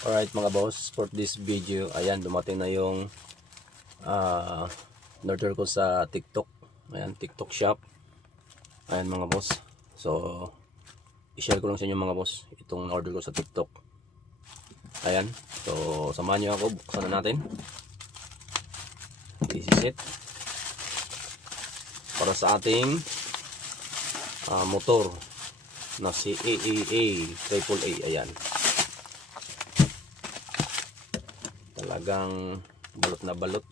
Alright mga boss, for this video, ayan, dumating na yung order ko sa TikTok. Ayan, TikTok shop. Ayan mga boss. So, i-share ko lang sa inyo mga boss itong order ko sa TikTok. Ayan, so samahan nyo ako, buksan na natin. This is it. Para sa ating motor na si AAA AAA. Ayan. Talagang balot na balot.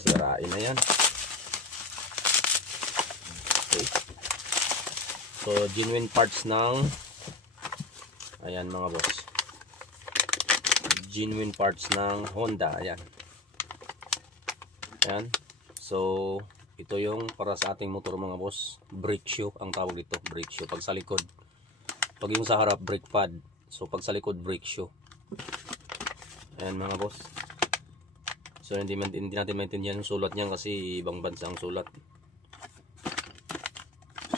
Sirain na yan. Okay. So genuine parts ng, ayan mga boss, genuine parts ng Honda. Ayan. Ayan. So ito yung para sa ating motor mga boss, brake shoe ang tawag dito, brake shoe. Pag sa likod, pag yung sa harap brake pad, so pag sa likod brake shoe. Ayan mga boss. So hindi natin maintindihan yung sulat niyan kasi ibang bansa ang sulat.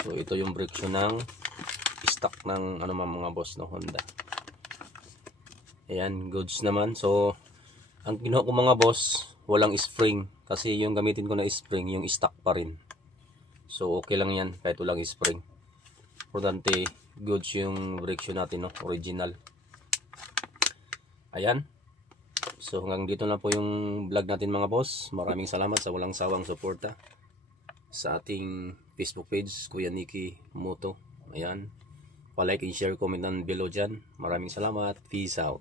So ito yung brake shoe ng stock ng ano mga boss, no, Honda. Ayan, goods naman. So ang kinuha ko mga boss, walang spring. Kasi yung gamitin ko na spring, yung stock pa rin. So okay lang yan kahit walang spring. Importante, goods yung brake shoe natin, no? Original. Ayan. So hanggang dito na po yung vlog natin mga boss. Maraming salamat sa walang sawang suporta sa ating Facebook page, Kuya Nicky Moto. Ayan. Pa-like and share, comment down below dyan. Maraming salamat. Peace out.